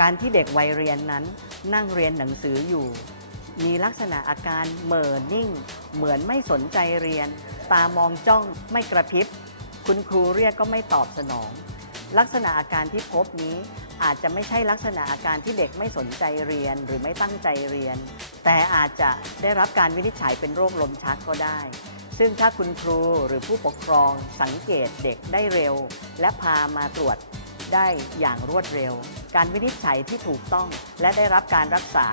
การที่เด็กวัยเรียนนั้นนั่งเรียนหนังสืออยู่ มีลักษณะอาการเหม่อนิ่ง เหมือนไม่สนใจเรียน ตามองจ้องไม่กระพริบ คุณครูเรียกก็ไม่ตอบสนอง ลักษณะอาการที่พบนี้อาจจะไม่ใช่ลักษณะอาการที่เด็กไม่สนใจเรียนหรือไม่ตั้งใจเรียน แต่อาจจะได้รับการวินิจฉัยเป็นโรคลมชักก็ได้ ซึ่งถ้าคุณครูหรือผู้ปกครองสังเกตเด็กได้เร็ว และพามาตรวจ ได้อย่างรวดเร็ว การวินิจฉัยที่ถูกต้องและได้รับการรักษา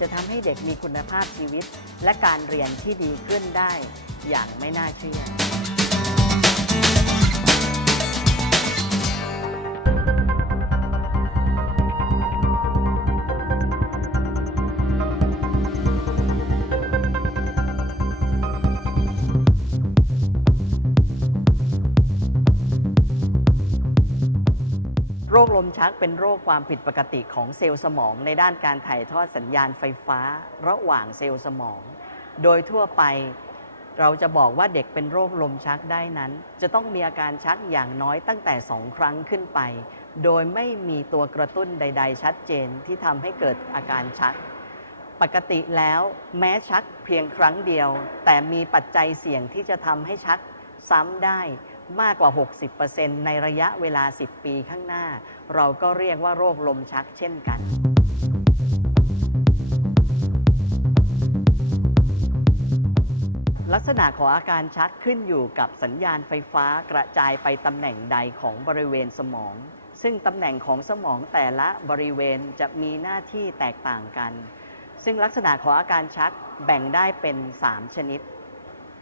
จะทำให้เด็กมีคุณภาพชีวิต และการเรียนที่ดีขึ้นได้อย่างไม่น่าเชื่อ ชักเป็นโรคความผิดปกติของเซลล์สมอง ในด้านการถ่ายทอดสัญญาณไฟฟ้าระหว่างเซลล์สมอง โดยทั่วไปเราจะบอกว่าเด็กเป็นโรคลมชักได้นั้น จะต้องมีอาการชักอย่างน้อยตั้งแต่ 2 ครั้งขึ้นไป โดยไม่มีตัวกระตุ้นใด ๆ ชัดเจนที่ทำให้เกิดอาการชัก ปกติแล้วแม้ชักเพียงครั้งเดียว แต่มีปัจจัยเสี่ยงที่จะทำให้ชักซ้ำได้ มากกว่า 60%ในระยะเวลา 10 ปีข้างหน้า เราก็เรียกว่าโรคลมชักเช่นกัน ลักษณะของอาการชักขึ้นอยู่กับสัญญาณไฟฟ้ากระจายไปตำแหน่งใดของบริเวณสมอง ซึ่งตำแหน่งของสมองแต่ละบริเวณจะมีหน้าที่แตกต่างกัน ซึ่งลักษณะของอาการชักแบ่งได้เป็น 3 ชนิด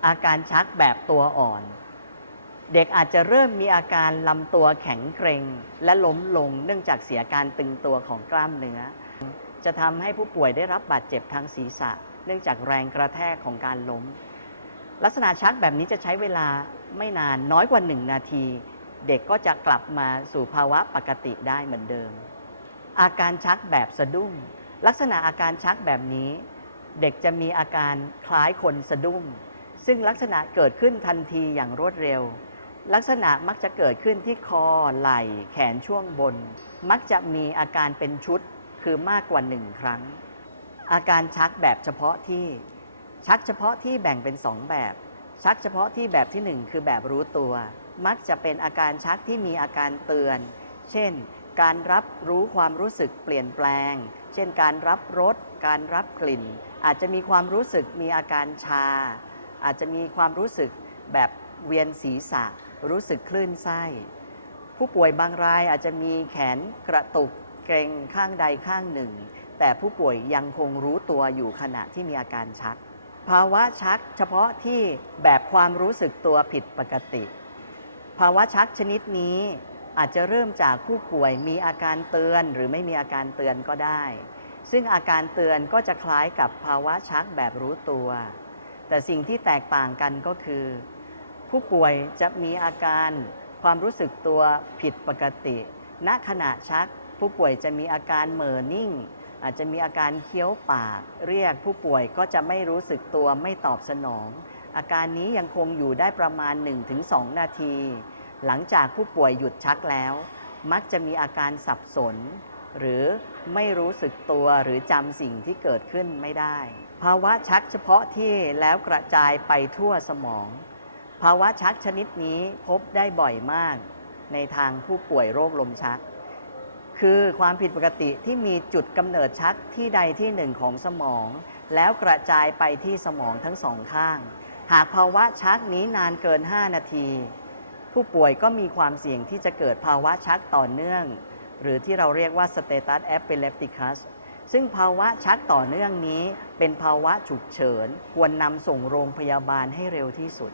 อาการชักแบบตัวอ่อน เด็กอาจจะเริ่มมีอาการลำตัวแข็งเกร็ง และล้มลงเนื่องจากเสียการตึงตัวของกล้ามเนื้อ จะทำให้ผู้ป่วยได้รับบาดเจ็บทางศีรษะ เนื่องจากแรงกระแทกของการล้ม ลักษณะชักแบบนี้จะใช้เวลาไม่นานน้อยกว่า 1 นาที เด็กก็จะกลับมาสู่ภาวะปกติได้เหมือนเดิม อาการชักแบบสะดุ้ง ลักษณะอาการชักแบบนี้ เด็กจะมีอาการคล้ายคนสะดุ้ง ซึ่งลักษณะเกิดขึ้นทันทีอย่างรวดเร็ว ลักษณะมักจะเกิดขึ้นที่คอไหล่แขนช่วงบน มักจะมีอาการเป็นชุดคือมากกว่าหนึ่งครั้ง อาการชักแบบเฉพาะที่ ชักเฉพาะที่แบ่งเป็น2แบบ ชักเฉพาะที่แบบที่หนึ่1คือแบบรู้ตัว มักจะเป็นอาการชักที่มีอาการเตือน เช่น การรับรู้ความรู้สึกเปลี่ยนแปลง เช่น การรับรสการรับกลิ่น อาจจะมีความรู้สึกมีอาการชา อาจจะมีความรู้สึกแบบเวียนศีรษะ รู้สึกคลื่นไส้ ผู้ป่วยบางรายอาจจะมีแขนกระตุกเกรงข้างใดข้างหนึ่ง แต่ผู้ป่วยยังคงรู้ตัวอยู่ขณะที่มีอาการชัก ภาวะชักเฉพาะที่แบบความรู้สึกตัวผิดปกติ ภาวะชักชนิดนี้อาจจะเริ่มจากผู้ป่วยมีอาการเตือนหรือไม่มีอาการเตือนก็ได้ ซึ่งอาการเตือนก็จะคล้ายกับภาวะชักแบบรู้ตัว แต่สิ่งที่แตกต่างกันก็คือ ผู้ป่วยจะมีอาการความรู้สึกตัวผิดปกติ ณ ขณะชักผู้ป่วยจะมีอาการเหม่อนิ่ง อาจจะมีอาการเคี้ยวปาก เรียกผู้ป่วยก็จะไม่รู้สึกตัวไม่ตอบสนอง อาการนี้ยังคงอยู่ได้ประมาณ 1-2 นาที หลังจากผู้ป่วยหยุดชักแล้ว มักจะมีอาการสับสน หรือไม่รู้สึกตัวหรือจำสิ่งที่เกิดขึ้นไม่ได้ ภาวะชักเฉพาะที่แล้วกระจายไปทั่วสมอง ภาวะชักชนิดนี้พบได้บ่อยมากในทางผู้ป่วยโรคลมชัก คือความผิดปกติที่มีจุดกำเนิดชักที่ใดที่หนึ่งของสมอง แล้วกระจายไปที่สมองทั้งสองข้าง หากภาวะชักนี้นานเกิน 5 นาที ผู้ป่วยก็มีความเสี่ยงที่จะเกิดภาวะชักต่อเนื่อง หรือที่เราเรียกว่า status epilepticus ซึ่งภาวะชักต่อเนื่องนี้เป็นภาวะฉุกเฉิน ควรนำส่งโรงพยาบาลให้เร็วที่สุด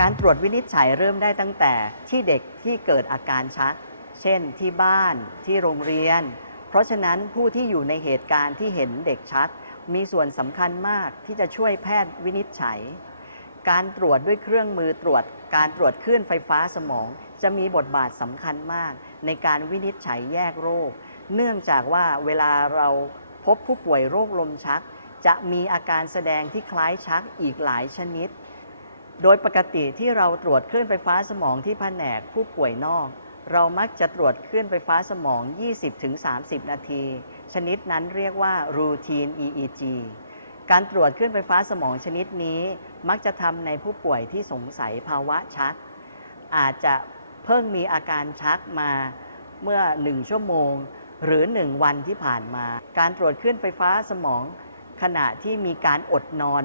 การตรวจวินิจฉัยเริ่มได้ตั้งแต่ที่เด็กที่เกิดอาการชัก เช่นที่บ้านที่โรงเรียน เพราะฉะนั้นผู้ที่อยู่ในเหตุการณ์ที่เห็นเด็กชัก มีส่วนสำคัญมากที่จะช่วยแพทย์วินิจฉัย การตรวจด้วยเครื่องมือตรวจ การตรวจคลื่นไฟฟ้าสมอง จะมีบทบาทสำคัญมาก ในการวินิจฉัยแยกโรค เนื่องจากว่าเวลาเรา พบผู้ป่วยโรคลมชัก จะมีอาการแสดงที่คล้ายชักอีกหลายชนิด โดยปกติที่เราตรวจคลื่นไฟฟ้าสมองที่แผนกผู้ป่วยนอก เรามักจะตรวจคลื่นไฟฟ้าสมอง 20-30 นาที ชนิดนั้นเรียกว่า routine EEG การตรวจคลื่นไฟฟ้าสมองชนิดนี้ มักจะทำในผู้ป่วยที่สงสัยภาวะชัก อาจจะเพิ่งมีอาการชักมาเมื่อ 1 ชั่วโมง หรือ 1 วันที่ผ่านมา การตรวจคลื่นไฟฟ้าสมอง ขณะที่มีการอดนอน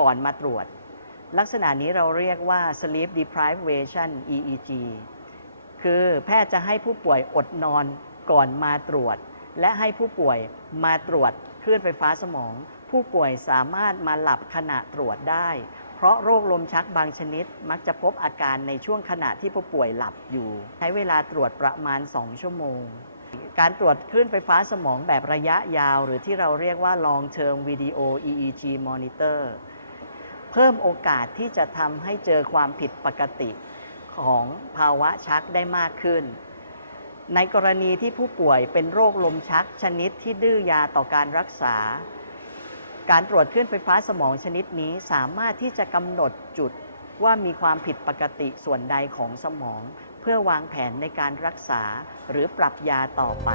ก่อนมาตรวจ ลักษณะนี้เราเรียกว่า sleep deprivation EEG คือแพทย์จะให้ผู้ป่วยอดนอนก่อนมาตรวจ และให้ผู้ป่วยมาตรวจคลื่นไฟฟ้าสมอง ผู้ป่วยสามารถมาหลับขณะตรวจได้ เพราะโรคลมชักบางชนิดมักจะพบอาการในช่วงขณะที่ผู้ป่วยหลับอยู่ ใช้เวลาตรวจประมาณ 2 ชั่วโมง การตรวจคลื่นไฟฟ้าสมองแบบระยะยาว หรือที่เราเรียกว่า long term video EEG monitor เพิ่มโอกาสที่จะทำให้เจอความผิดปกติของภาวะชักได้มากขึ้น ในกรณีที่ผู้ป่วยเป็นโรคลมชักชนิดที่ดื้อยาต่อการรักษา การตรวจคลื่นไฟฟ้าสมองชนิดนี้สามารถที่จะกำหนดจุดว่ามีความผิดปกติส่วนใดของสมอง เพื่อวางแผนในการรักษาหรือปรับยาต่อไป